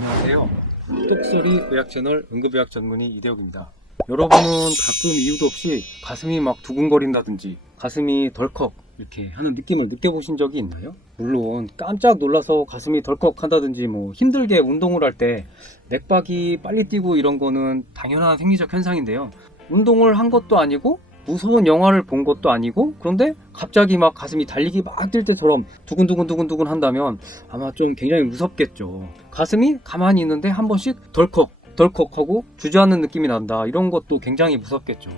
안녕하세요. 똑소리 의학 채널 응급의학 전문의 이대욱입니다. 여러분은 가끔 이유도 없이 가슴이 막 두근거린다든지 가슴이 덜컥 이렇게 하는 느낌을 느껴보신 적이 있나요? 물론 깜짝 놀라서 가슴이 덜컥 한다든지 뭐 힘들게 운동을 할 때 맥박이 빨리 뛰고 이런 거는 당연한 생리적 현상인데요. 운동을 한 것도 아니고 무서운 영화를 본 것도 아니고 그런데 갑자기 막 가슴이 달리기 막 뛸 때처럼 두근두근 한다면 아마 좀 굉장히 무섭겠죠. 가슴이 가만히 있는데 한 번씩 덜컥하고 주저앉는 느낌이 난다. 이런 것도 굉장히 무섭겠죠.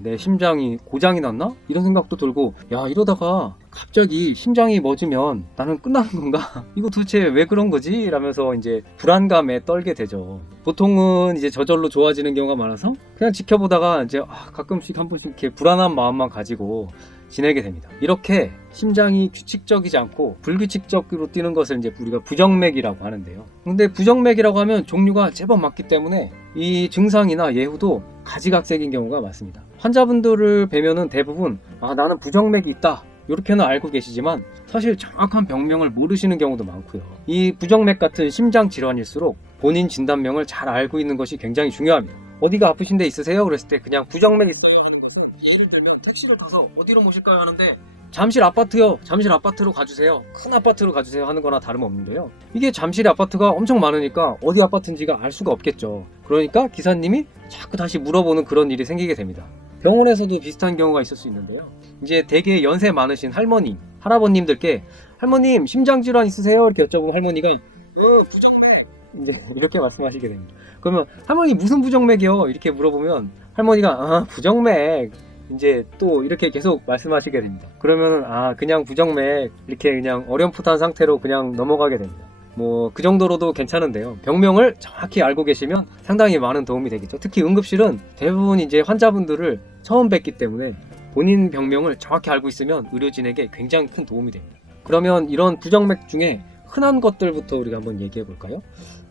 내 심장이 고장이 났나? 이런 생각도 들고, 야, 이러다가 갑자기 심장이 멎으면 나는 끝나는 건가? 이거 도대체 왜 그런 거지? 라면서 이제 불안감에 떨게 되죠. 보통은 이제 저절로 좋아지는 경우가 많아서 그냥 지켜보다가 이제 가끔씩 한 번씩 이렇게 불안한 마음만 가지고 지내게 됩니다. 이렇게 심장이 규칙적이지 않고 불규칙적으로 뛰는 것을 이제 우리가 부정맥이라고 하는데요. 근데 부정맥이라고 하면 종류가 제법 많기 때문에 이 증상이나 예후도 가지각색인 경우가 많습니다. 환자분들을 뵈면은 대부분 나는 부정맥이 있다 이렇게는 알고 계시지만 사실 정확한 병명을 모르시는 경우도 많고요. 이 부정맥 같은 심장 질환일수록 본인 진단명을 잘 알고 있는 것이 굉장히 중요합니다. 어디가 아프신 데 있으세요? 그랬을 때 그냥 부정맥 있어요 하는 것은, 예를 들면 택시를 타서 어디로 모실까요 하는데 잠실 아파트요. 잠실 아파트로 가주세요. 큰 아파트로 가주세요 하는 거나 다름없는데요. 이게 잠실 아파트가 엄청 많으니까 어디 아파트인지가 알 수가 없겠죠. 그러니까 기사님이 자꾸 다시 물어보는 그런 일이 생기게 됩니다. 병원에서도 비슷한 경우가 있을 수 있는데요. 이제 되게 연세 많으신 할머니, 할아버님들께 할머님 심장질환 있으세요? 이렇게 여쭤보면 할머니가 부정맥 이제 이렇게 말씀하시게 됩니다. 그러면 할머니 무슨 부정맥이요? 이렇게 물어보면 할머니가 부정맥 이제 또 이렇게 계속 말씀하시게 됩니다. 그러면 그냥 부정맥 이렇게 그냥 어렴풋한 상태로 그냥 넘어가게 됩니다. 뭐 그 정도로도 괜찮은데요. 병명을 정확히 알고 계시면 상당히 많은 도움이 되겠죠. 특히 응급실은 대부분 이제 환자분들을 처음 뵙기 때문에 본인 병명을 정확히 알고 있으면 의료진에게 굉장히 큰 도움이 됩니다. 그러면 이런 부정맥 중에 흔한 것들부터 우리가 한번 얘기해 볼까요?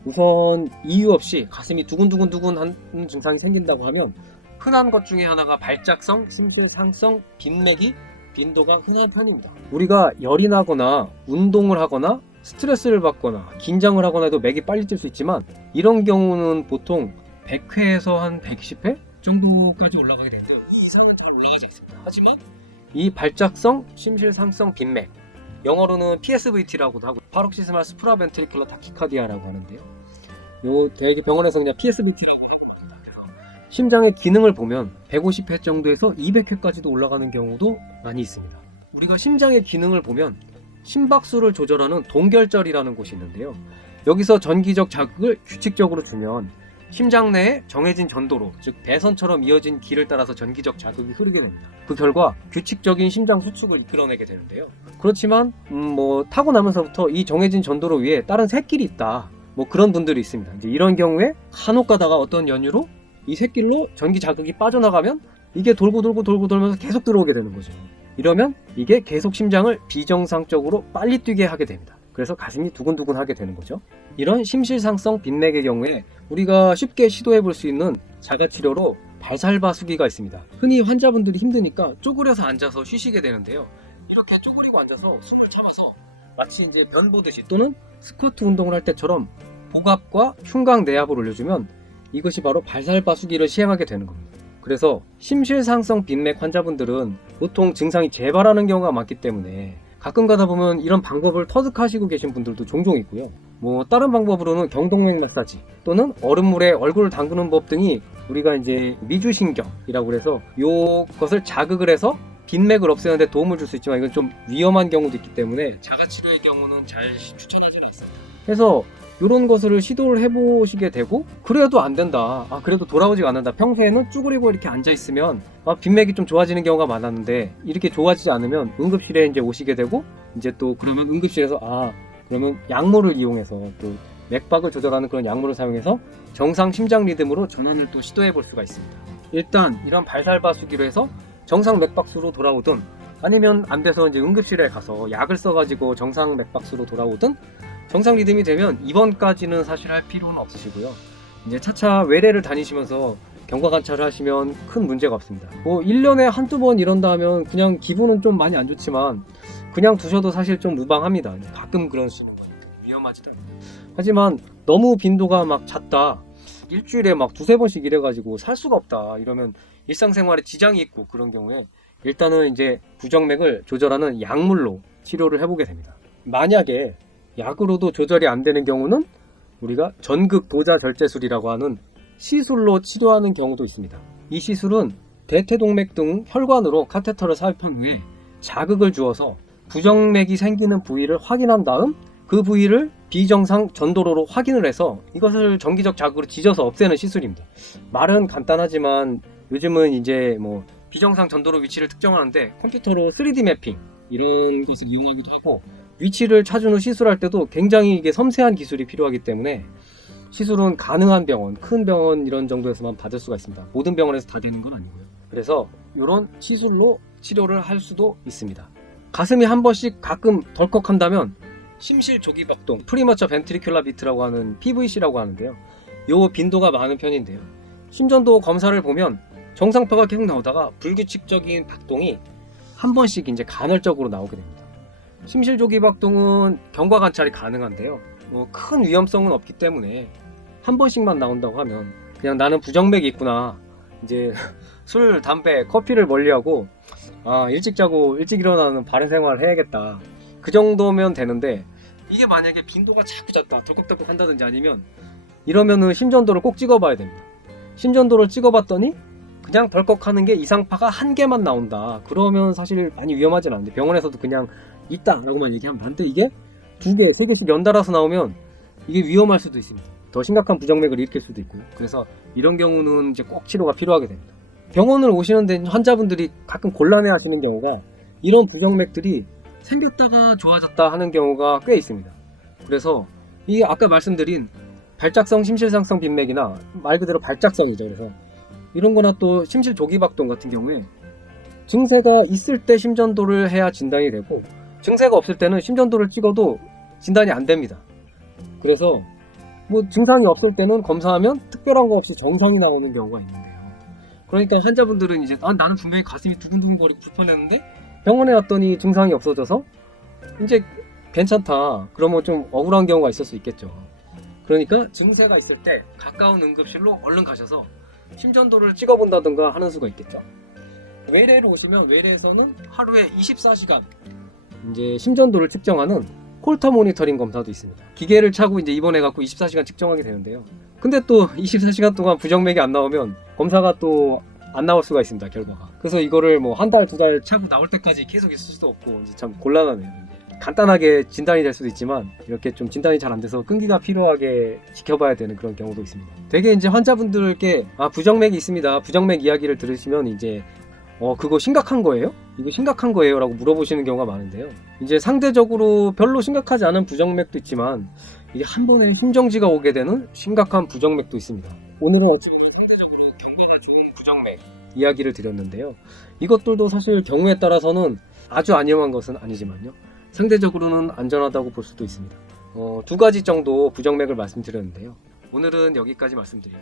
우선 이유 없이 가슴이 두근두근 하는 증상이 생긴다고 하면 흔한 것 중에 하나가 발작성, 심실상성, 빈맥이 빈도가 흔한 편입니다. 우리가 열이 나거나 운동을 하거나 스트레스를 받거나 긴장을 하거나 해도 맥이 빨리 뛸 수 있지만 이런 경우는 보통 100회에서 한 110회 정도까지 올라가게 되는데 이 이상은 잘 올라가지 않습니다. 하지만 이 발작성, 심실상성 빈맥, 영어로는 PSVT라고도 하고 파록시스말 스프라벤트리큘러 타키카디아라고 하는데요. 요 대개 병원에서 그냥 PSVT라고 하고 심장의 기능을 보면 150회 정도에서 200회까지도 올라가는 경우도 많이 있습니다. 우리가 심장의 기능을 보면 심박수를 조절하는 동결절이라는 곳이 있는데요. 여기서 전기적 자극을 규칙적으로 주면 심장 내에 정해진 전도로, 즉 배선처럼 이어진 길을 따라서 전기적 자극이 흐르게 됩니다. 그 결과 규칙적인 심장 수축을 이끌어내게 되는데요. 그렇지만 타고 나면서부터 이 정해진 전도로 위에 다른 샛길이 있다. 그런 분들이 있습니다. 이제 이런 경우에 간혹 가다가 어떤 연유로 이 샛길로 전기 자극이 빠져나가면 이게 돌고 돌면서 계속 들어오게 되는 거죠. 이러면 이게 계속 심장을 비정상적으로 빨리 뛰게 하게 됩니다. 그래서 가슴이 두근두근 하게 되는 거죠. 이런 심실상성 빈맥의 경우에 우리가 쉽게 시도해 볼 수 있는 자가치료로 발살바수기가 있습니다. 흔히 환자분들이 힘드니까 쪼그려서 앉아서 쉬시게 되는데요. 이렇게 쪼그리고 앉아서 숨을 참아서 마치 이제 변 보듯이 또는 스쿼트 운동을 할 때처럼 복압과 흉곽 내압을 올려주면 이것이 바로 발살바수기를 시행하게 되는 겁니다. 그래서 심실상성 빈맥 환자분들은 보통 증상이 재발하는 경우가 많기 때문에 가끔 가다 보면 이런 방법을 터득하시고 계신 분들도 종종 있고요. 다른 방법으로는 경동맥 마사지 또는 얼음물에 얼굴을 담그는 법 등이 우리가 이제 미주신경이라고 해서 이것을 자극을 해서 빈맥을 없애는데 도움을 줄 수 있지만 이건 좀 위험한 경우도 있기 때문에 자가치료의 경우는 잘 추천하지는 않습니다. 그래서 이런 것을 시도를 해보시게 되고 그래도 안 된다, 그래도 돌아오지가 않는다, 평소에는 쭈그리고 이렇게 앉아있으면 빈맥이 좀 좋아지는 경우가 많았는데 이렇게 좋아지지 않으면 응급실에 이제 오시게 되고 이제 또 그러면 응급실에서 그러면 약물을 이용해서 또 맥박을 조절하는 그런 약물을 사용해서 정상 심장 리듬으로 전환을 또 시도해 볼 수가 있습니다. 일단 이런 발살바수기로 해서 정상 맥박수로 돌아오든 아니면 안 돼서 이제 응급실에 가서 약을 써가지고 정상 맥박수로 돌아오든 정상 리듬이 되면 입원까지는 사실 할 필요는 없으시고요. 이제 차차 외래를 다니시면서 경과 관찰을 하시면 큰 문제가 없습니다. 1년에 한두 번 이런다 하면 그냥 기분은 좀 많이 안 좋지만 그냥 두셔도 사실 좀 무방합니다. 가끔 그런 수는 위험하지도 않아요. 하지만 너무 빈도가 막 잦다, 일주일에 막 두세 번씩 이래가지고 살 수가 없다 이러면 일상생활에 지장이 있고, 그런 경우에 일단은 이제 부정맥을 조절하는 약물로 치료를 해보게 됩니다. 만약에 약으로도 조절이 안 되는 경우는 우리가 전극 도자절제술이라고 하는 시술로 치료하는 경우도 있습니다. 이 시술은 대퇴동맥 등 혈관으로 카테터를 삽입한 후에 자극을 주어서 부정맥이 생기는 부위를 확인한 다음 그 부위를 비정상 전도로로 확인을 해서 이것을 전기적 자극으로 지져서 없애는 시술입니다. 말은 간단하지만 요즘은 이제 뭐 비정상 전도로 위치를 특정하는데 컴퓨터로 3D 매핑 이런 것을 이용하기도 하고, 위치를 찾은 후 시술할 때도 굉장히 이게 섬세한 기술이 필요하기 때문에 시술은 가능한 병원, 큰 병원 이런 정도에서만 받을 수가 있습니다. 모든 병원에서 다 되는 건 아니고요. 그래서 이런 시술로 치료를 할 수도 있습니다. 가슴이 한 번씩 가끔 덜컥한다면 심실조기박동, 프리머처 벤트리큘라 비트라고 하는 PVC라고 하는데요. 요 빈도가 많은 편인데요. 심전도 검사를 보면 정상파가 계속 나오다가 불규칙적인 박동이 한 번씩 이제 간헐적으로 나오게 됩니다. 심실조기박동은 경과 관찰이 가능한데요. 뭐 큰 위험성은 없기 때문에 한 번씩만 나온다고 하면 그냥 나는 부정맥이 있구나, 이제 술, 담배, 커피를 멀리하고 일찍 자고 일찍 일어나는 바른 생활을 해야겠다, 그 정도면 되는데, 이게 만약에 빈도가 자꾸 잦다, 덜컥덜컥 한다든지 아니면 이러면은 심전도를 꼭 찍어봐야 됩니다. 심전도를 찍어봤더니 그냥 덜컥하는 게 이상파가 한 개만 나온다, 그러면 사실 많이 위험하진 않은데 병원에서도 그냥 있다 라고만 얘기하면 되는데, 이게 두 개, 세 개씩 연달아서 나오면 이게 위험할 수도 있습니다. 더 심각한 부정맥을 일으킬 수도 있고요. 그래서 이런 경우는 이제 꼭 치료가 필요하게 됩니다. 병원을 오시는데 환자분들이 가끔 곤란해 하시는 경우가 이런 부정맥들이 생겼다가 좋아졌다 하는 경우가 꽤 있습니다. 그래서 이 아까 말씀드린 발작성 심실상성 빈맥이나 말 그대로 발작성이죠. 그래서 이런 거나 또 심실조기박동 같은 경우에 증세가 있을 때 심전도를 해야 진단이 되고, 증세가 없을 때는 심전도를 찍어도 진단이 안 됩니다. 그래서 뭐 증상이 없을 때는 검사하면 특별한 거 없이 정상이 나오는 경우가 있는데요. 그러니까 환자분들은 이제 나는 분명히 가슴이 두근두근거리고 불편했는데 병원에 왔더니 증상이 없어져서 이제 괜찮다, 그러면 좀 억울한 경우가 있을 수 있겠죠. 그러니까 증세가 있을 때 가까운 응급실로 얼른 가셔서 심전도를 찍어본다든가 하는 수가 있겠죠. 외래로 오시면 외래에서는 하루에 24시간 이제 심전도를 측정하는 홀터 모니터링 검사도 있습니다. 기계를 차고 이제 입원해갖고 24시간 측정하게 되는데요. 근데 또 24시간 동안 부정맥이 안 나오면 검사가 또 안 나올 수가 있습니다, 결과가. 그래서 이거를 뭐 한 달, 두 달 차고 나올 때까지 계속 있을 수도 없고 이제 참 곤란하네요. 간단하게 진단이 될 수도 있지만 이렇게 좀 진단이 잘 안 돼서 끈기가 필요하게 지켜봐야 되는 그런 경우도 있습니다. 되게 이제 환자분들께 부정맥이 있습니다, 부정맥 이야기를 들으시면 이제 그거 심각한 거예요? 이거 심각한 거예요? 라고 물어보시는 경우가 많은데요. 이제 상대적으로 별로 심각하지 않은 부정맥도 있지만 이게 한 번에 심정지가 오게 되는 심각한 부정맥도 있습니다. 오늘은 상대적으로 경과가 좋은 부정맥 이야기를 드렸는데요. 이것들도 사실 경우에 따라서는 아주 안 위험한 것은 아니지만요, 상대적으로는 안전하다고 볼 수도 있습니다. 두 가지 정도 부정맥을 말씀드렸는데요. 오늘은 여기까지 말씀드리고,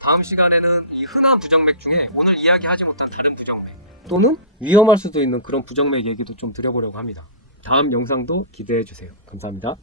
다음 시간에는 이 흔한 부정맥 중에 오늘 이야기하지 못한 다른 부정맥 또는 위험할 수도 있는 그런 부정맥 얘기도 좀 드려보려고 합니다. 다음 영상도 기대해 주세요. 감사합니다.